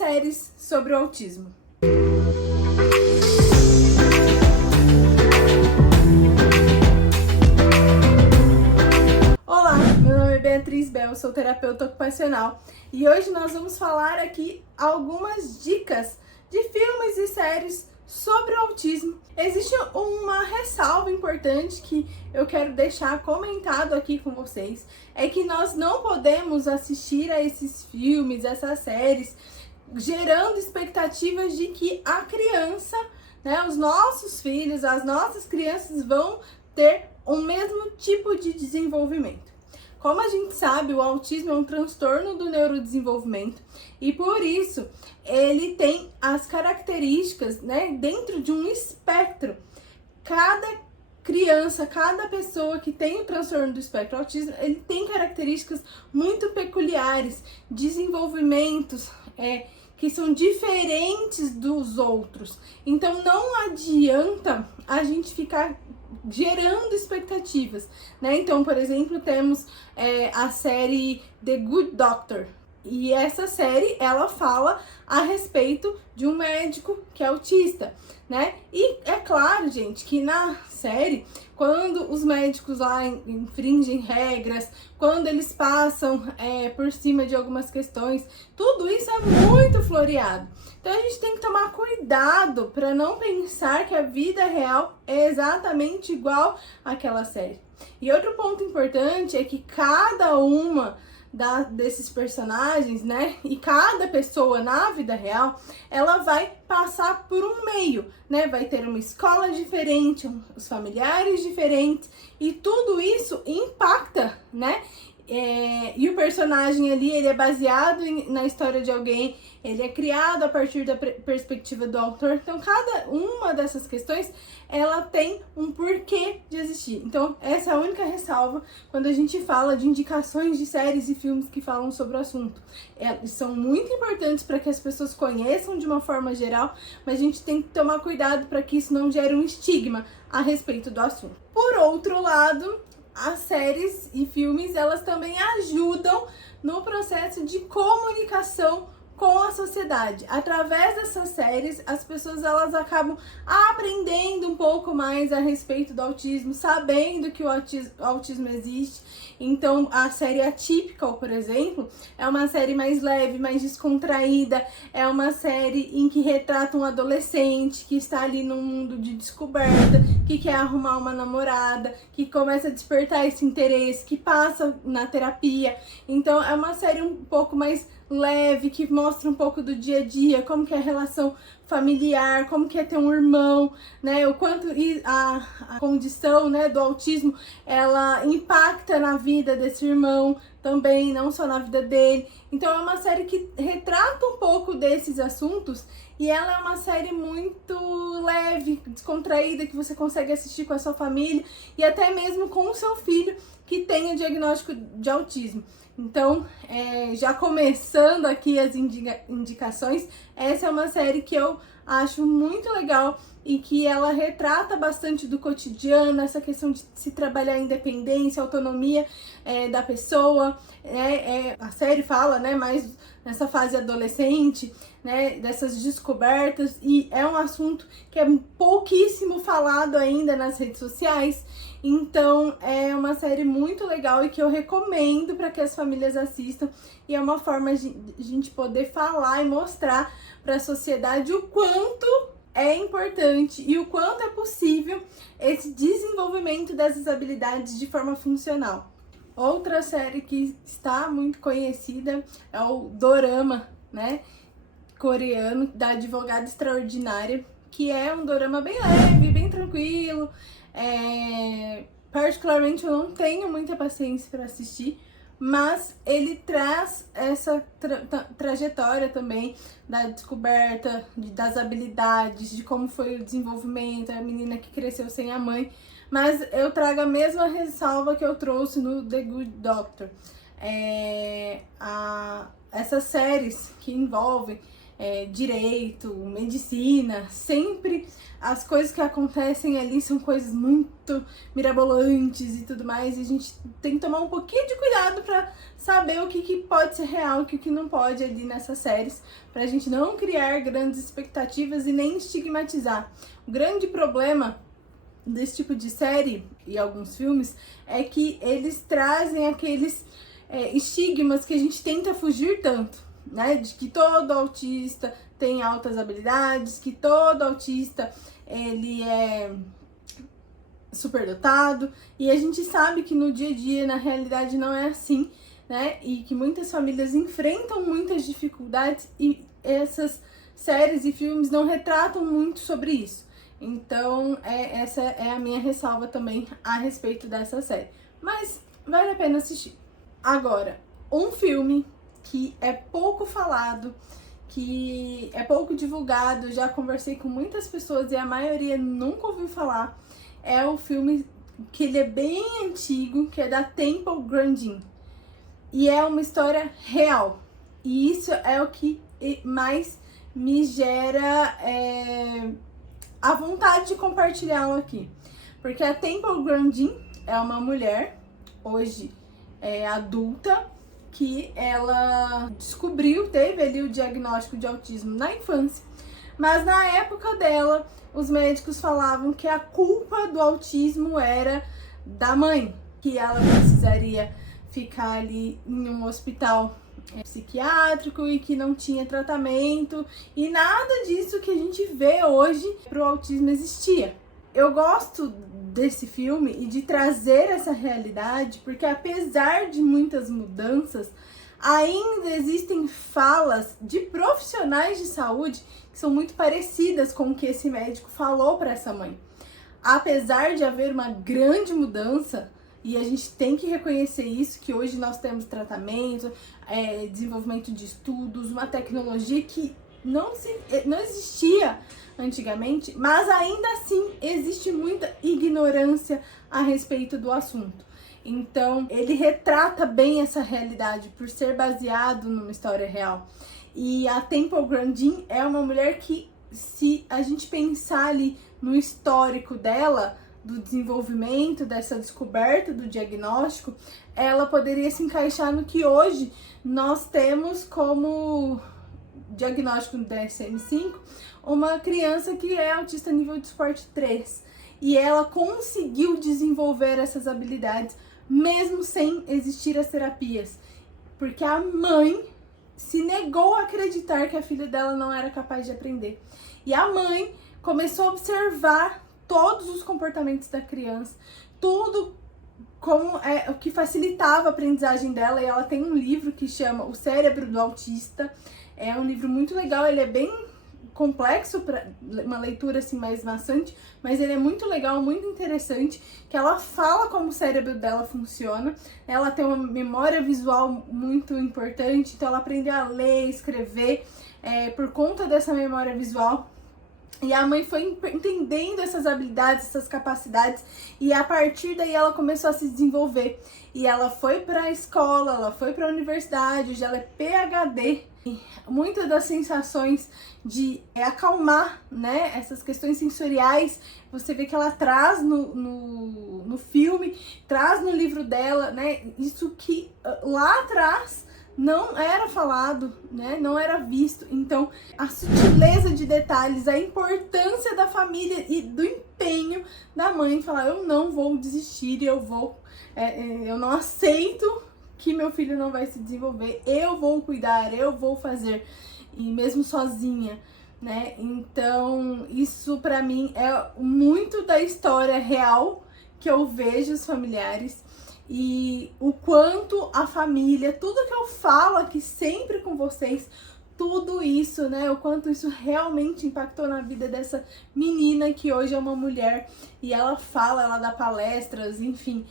séries sobre o autismo. Olá, meu nome é Beatriz Bel, sou terapeuta ocupacional e hoje nós vamos falar aqui algumas dicas de filmes e séries sobre o autismo. Existe uma ressalva importante que eu quero deixar comentado aqui com vocês, é que nós não podemos assistir a esses filmes, essas séries, gerando expectativas de que a criança, né, os nossos filhos, as nossas crianças vão ter o mesmo tipo de desenvolvimento. Como a gente sabe, o autismo é um transtorno do neurodesenvolvimento e por isso ele tem as características, né, dentro de um espectro. Cada criança, cada pessoa que tem o transtorno do espectro autismo, ele tem características muito peculiares, desenvolvimentos que são diferentes dos outros. Então não adianta a gente ficar gerando expectativas, né? Então, por exemplo, temos a série The Good Doctor. E essa série, ela fala a respeito de um médico que é autista, né? E é claro, gente, que na série, quando os médicos lá infringem regras, quando eles passam por cima de algumas questões, tudo isso é muito floreado. Então a gente tem que tomar cuidado para não pensar que a vida real é exatamente igual àquela série. E outro ponto importante é que cada uma desses personagens, né, e cada pessoa na vida real, ela vai passar por um meio, né, vai ter uma escola diferente, os familiares diferentes, e tudo isso impacta, né, e o personagem ali, ele é baseado na história de alguém, ele é criado a partir da perspectiva do autor, então cada uma dessas questões, ela tem um porquê de existir. Então essa é a única ressalva quando a gente fala de indicações de séries e filmes que falam sobre o assunto. Eles são muito importantes para que as pessoas conheçam de uma forma geral, mas a gente tem que tomar cuidado para que isso não gere um estigma a respeito do assunto. Por outro lado, as séries e filmes, elas também ajudam no processo de comunicação com a sociedade. Através dessas séries, as pessoas elas acabam aprendendo um pouco mais a respeito do autismo, sabendo que o autismo existe. Então, a série Atypical, por exemplo, é uma série mais leve, mais descontraída, é uma série em que retrata um adolescente que está ali num mundo de descoberta, que quer arrumar uma namorada, que começa a despertar esse interesse, que passa na terapia. Então, é uma série um pouco mais leve, que mostra um pouco do dia a dia, como que é a relação familiar, como que é ter um irmão, né, o quanto a condição, né, do autismo, ela impacta na vida desse irmão também, não só na vida dele. Então é uma série que retrata um pouco desses assuntos e ela é uma série muito leve, descontraída, que você consegue assistir com a sua família e até mesmo com o seu filho que tem o diagnóstico de autismo. Então, já começando aqui as indicações, essa é uma série que eu acho muito legal e que ela retrata bastante do cotidiano, essa questão de se trabalhar a independência, a autonomia da pessoa. A série fala, né, mais nessa fase adolescente, né, dessas descobertas, e é um assunto que é pouquíssimo falado ainda nas redes sociais. Então é uma série muito legal e que eu recomendo para que as famílias assistam, e é uma forma de a gente poder falar e mostrar para a sociedade o quanto é importante e o quanto é possível esse desenvolvimento dessas habilidades de forma funcional. Outra série que está muito conhecida é o Dorama, né, coreano, da Advogada Extraordinária, que é um dorama bem leve, bem tranquilo. Particularmente eu não tenho muita paciência para assistir, mas ele traz essa trajetória também da descoberta das habilidades, de como foi o desenvolvimento, a menina que cresceu sem a mãe. Mas eu trago a mesma ressalva que eu trouxe no The Good Doctor. Essas séries que envolvem direito, medicina, sempre as coisas que acontecem ali são coisas muito mirabolantes e tudo mais, e a gente tem que tomar um pouquinho de cuidado pra saber o que pode ser real e o que não pode ali nessas séries, pra gente não criar grandes expectativas e nem estigmatizar. O grande problema desse tipo de série e alguns filmes é que eles trazem aqueles estigmas que a gente tenta fugir tanto, né? De que todo autista tem altas habilidades, que todo autista ele é superdotado, e a gente sabe que no dia a dia, na realidade, não é assim, né? E que muitas famílias enfrentam muitas dificuldades e essas séries e filmes não retratam muito sobre isso. Então, essa é a minha ressalva também a respeito dessa série. Mas vale a pena assistir. Agora, um filme que é pouco falado, que é pouco divulgado, já conversei com muitas pessoas e a maioria nunca ouviu falar, é o filme que ele é bem antigo, que é da Temple Grandin. E é uma história real. E isso é o que mais me gera a vontade de compartilhá-lo aqui. Porque a Temple Grandin é uma mulher, hoje adulta, que ela teve ali o diagnóstico de autismo na infância, mas na época dela, os médicos falavam que a culpa do autismo era da mãe, que ela precisaria ficar ali em um hospital psiquiátrico e que não tinha tratamento, e nada disso que a gente vê hoje pro autismo existia. Eu gosto desse filme e de trazer essa realidade porque, apesar de muitas mudanças, ainda existem falas de profissionais de saúde que são muito parecidas com o que esse médico falou para essa mãe. Apesar de haver uma grande mudança, e a gente tem que reconhecer isso, que hoje nós temos tratamento, desenvolvimento de estudos, uma tecnologia que não existia antigamente, mas ainda assim existe muita ignorância a respeito do assunto. Então, ele retrata bem essa realidade por ser baseado numa história real. E a Temple Grandin é uma mulher que, se a gente pensar ali no histórico dela, do desenvolvimento, dessa descoberta do diagnóstico, ela poderia se encaixar no que hoje nós temos como diagnóstico do DSM-5, uma criança que é autista nível de suporte 3. E ela conseguiu desenvolver essas habilidades mesmo sem existir as terapias, porque a mãe se negou a acreditar que a filha dela não era capaz de aprender. E a mãe começou a observar todos os comportamentos da criança, tudo como o que facilitava a aprendizagem dela, e ela tem um livro que chama O Cérebro do Autista. É um livro muito legal, ele é bem complexo para uma leitura assim mais maçante, mas ele é muito legal, muito interessante, que ela fala como o cérebro dela funciona. Ela tem uma memória visual muito importante, então ela aprendeu a ler, escrever por conta dessa memória visual. E a mãe foi entendendo essas habilidades, essas capacidades, e a partir daí ela começou a se desenvolver. E ela foi para a escola, ela foi para a universidade, hoje ela é PhD. E muitas das sensações de acalmar, né, essas questões sensoriais, você vê que ela traz no filme, traz no livro dela, né, isso que lá atrás não era falado, né? Não era visto. Então, a sutileza de detalhes, a importância da família e do empenho da mãe falar: eu não vou desistir, eu não aceito que meu filho não vai se desenvolver, eu vou cuidar, eu vou fazer, e mesmo sozinha, né? Então, isso pra mim é muito da história real que eu vejo os familiares. E o quanto a família, tudo que eu falo aqui sempre com vocês, tudo isso, né? O quanto isso realmente impactou na vida dessa menina que hoje é uma mulher e ela fala, ela dá palestras, enfim.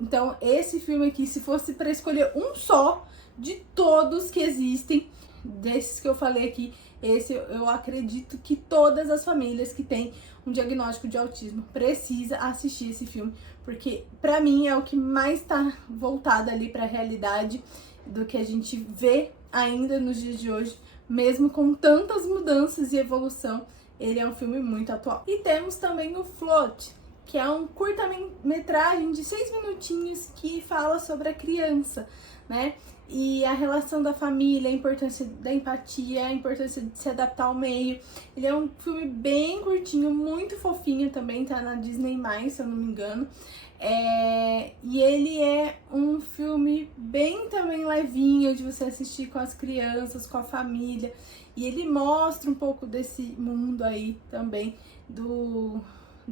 Então, esse filme aqui, se fosse para escolher um só de todos que existem, desses que eu falei aqui, esse eu acredito que todas as famílias que têm um diagnóstico de autismo precisa assistir esse filme, porque pra mim é o que mais tá voltado ali pra realidade do que a gente vê ainda nos dias de hoje, mesmo com tantas mudanças e evolução, ele é um filme muito atual. E temos também o Float, que é um curta-metragem de 6 minutinhos que fala sobre a criança, né? E a relação da família, a importância da empatia, a importância de se adaptar ao meio. Ele é um filme bem curtinho, muito fofinho também, tá na Disney+, se eu não me engano. E ele é um filme bem também levinho, de você assistir com as crianças, com a família. E ele mostra um pouco desse mundo aí também do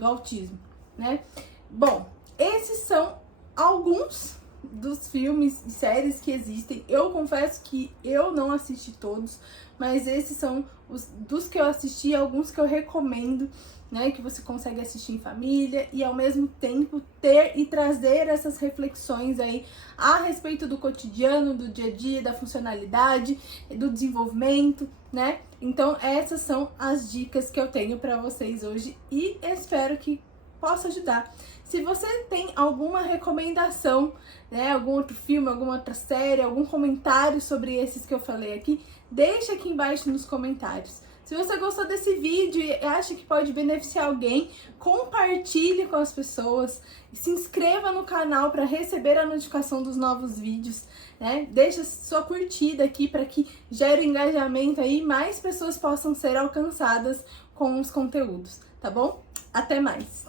autismo, né? Bom, esses são alguns dos filmes e séries que existem. Eu confesso que eu não assisti todos, mas esses são os dos que eu assisti, alguns que eu recomendo, né, que você consegue assistir em família e ao mesmo tempo ter e trazer essas reflexões aí a respeito do cotidiano, do dia a dia, da funcionalidade, do desenvolvimento, né? Então essas são as dicas que eu tenho para vocês hoje e espero que possa ajudar. Se você tem alguma recomendação, né, algum outro filme, alguma outra série, algum comentário sobre esses que eu falei aqui, deixa aqui embaixo nos comentários. Se você gostou desse vídeo e acha que pode beneficiar alguém, compartilhe com as pessoas, se inscreva no canal para receber a notificação dos novos vídeos, né? Deixa sua curtida aqui para que gere engajamento aí e mais pessoas possam ser alcançadas com os conteúdos, tá bom? Até mais!